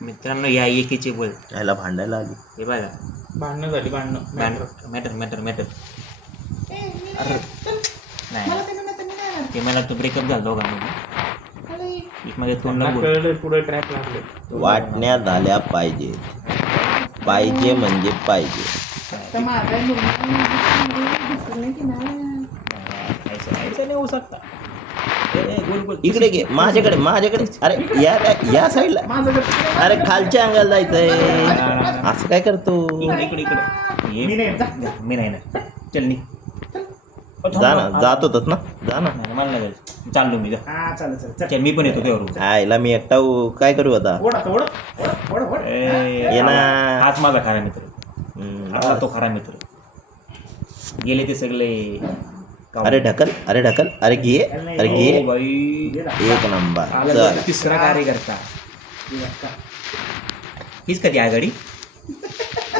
मित्रांनो या एकीचे बोल याला भांडायला आली. हे बघा भांडणं झाली भांडणं. मॅटर मॅटर मॅटर अरे नाही ते मला तो ब्रेकअप झाला दोघांमध्ये एकमध्ये तोंडला बोल कळलं पुढे ट्रॅक लागले. वाटण्या झाल्या पाहिजे. पाहिजे म्हणजे पाहिजे. ऐसा नाही होऊ सकता. गोल गोल इकडे घे माझ्याकडे माझ्याकडे. अरे या साईडला. अरे खालच्या अंगाला जायचंय. असं काय करतो. इकडे इकडे मी नाही ना चल नी जा ना. जात होतात ना. जा ना. नाही मला नाही जायचं. चाललो मी जा हा चालेल चालेल. चल मी पण येतो त्यावर आईला मी एकटा काय करू आता. ये ना. हाच माझा खरा मित्र. आपला तो खरा मित्र. गेले ते सगळे अरे ढकल. अरे ढकल. अरे घे. अरे घे. बाई एक नंबर. आला चल. तिसरा कार्यकर्ता हीच कधी आघाडी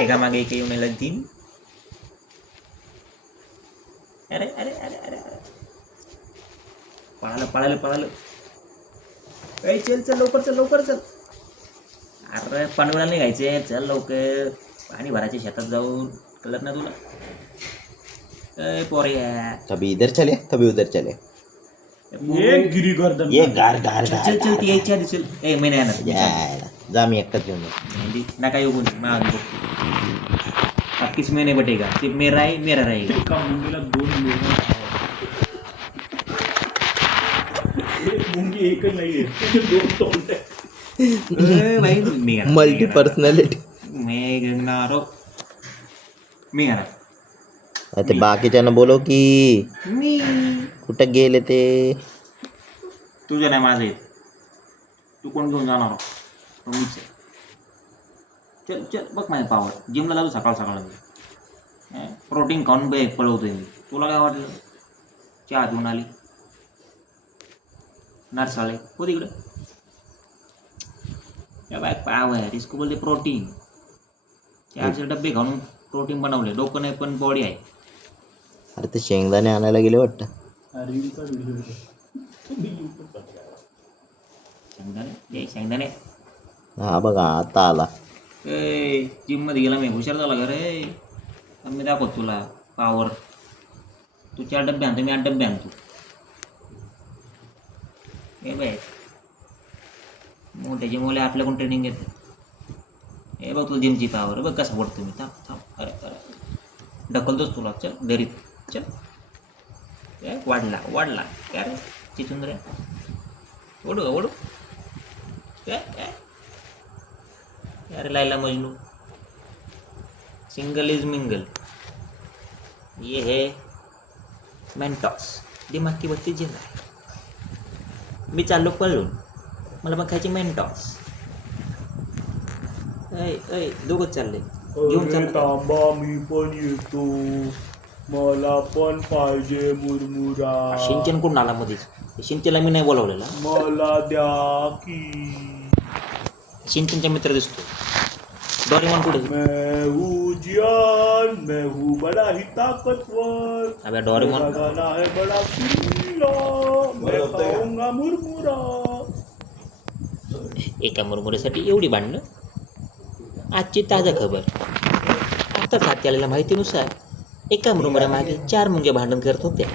एका मागे एक येऊन येईल तीन. अरे अरे अरे अरे अरे पळालं पळालं पळालं. ए चल चल लवकर चल लवकर चल. अरे पनवेला निघायचे चल लवकर. पाणी भरायचे शेतात जाऊन कळत ना तुला. ए पोऱ्या कभी इधर चले कभी उधर चले. एक गिरी गर्दन. ये गार गार चल चल ती यायची आधी चल. ए मी नाही येणार. यायला. जा मी एकटाच घेऊन जातो. मेहंदी नका येऊ कोणी माग बघतो. 21 महीने बटेगा सिर्फ मेरा ही मेरा रहेगा. एका मुंगीला 2 मुंगी. एक मुंगी एकच नाहीये. 2 तोंड. ए भाई मी मल्टी पर्सनॅलिटी. मी घेणार हो. मी घेणार ते बाकीच्यांना बोलव की मी कुठं गेले ते. तुझं नाही माझं येत. तू कोण घेऊन जाणार हो? मीच आहे. चल चल बघ माझी पावर. जिमला जाऊ सकाळ सकाळ मी. प्रोटीन खाऊन पळवतोय मी. तुला काय वाटलं. चहा घेऊन आली नारसाळे हो तिकडं. या बाय पाव आहे इसको बोलते प्रोटीन. 400 डब्बे घालून प्रोटीन बनवले. डोकं नाही पण बॉडी आहे. अरे ते शेंगदाणे आणायला गेले वाटतं. शेंगदाणे शेंगदाणे. हा बघा आता आला. ए जिममध्ये गेला मी हुशार झाला का रे. मी दाखवतो तुला पावर. तू 4 डब्बे आणतो मी 8 डब्बे आणतो. हे बाय मोठ्याचे मोले आपल्याकडून ट्रेनिंग घेते. हे बघ तुला जिमची पावर. बघ कसं पडतो मी. थांब थांब. अरे अरे ढकलतोच तुला. चल दरीत चल. वाढला वाढला काय रे चिचुंद्रे. ओढू ओढू अरे लायला मजनू. Single is mingle. ये है मेंटॉस. दिमाग की बत्ती जल आहे. मी चाललो पळून. मला मग खायची मेंटॉस. ऐ ऐ दोघंच चालले घेऊन चाललो. तांबा मी पण येतो. मला पण पाहिजे मुरमुरा. सिंचन कोण आला मध्येच. सिंचनला मी नाही बोलावलेला. मला द्या की. सिंचनचा मित्र दिसतो. डोरेमॉन कुठे. मैं हूँ जियान. मैं हूँ बड़ा ही ताकतवर. अबे डोरेमॉन मेरा गाना है बड़ा सुरीला. मैं खाऊंगा मुरमुरा. एका मुरमुऱ्यासाठी एवढी भांडणं. आजची ताजा खबर. आत्ताच हाती आलेल्या माहितीनुसार एका मुरमुऱ्यामागे 4 मुंग्या भांडण करत होत्या.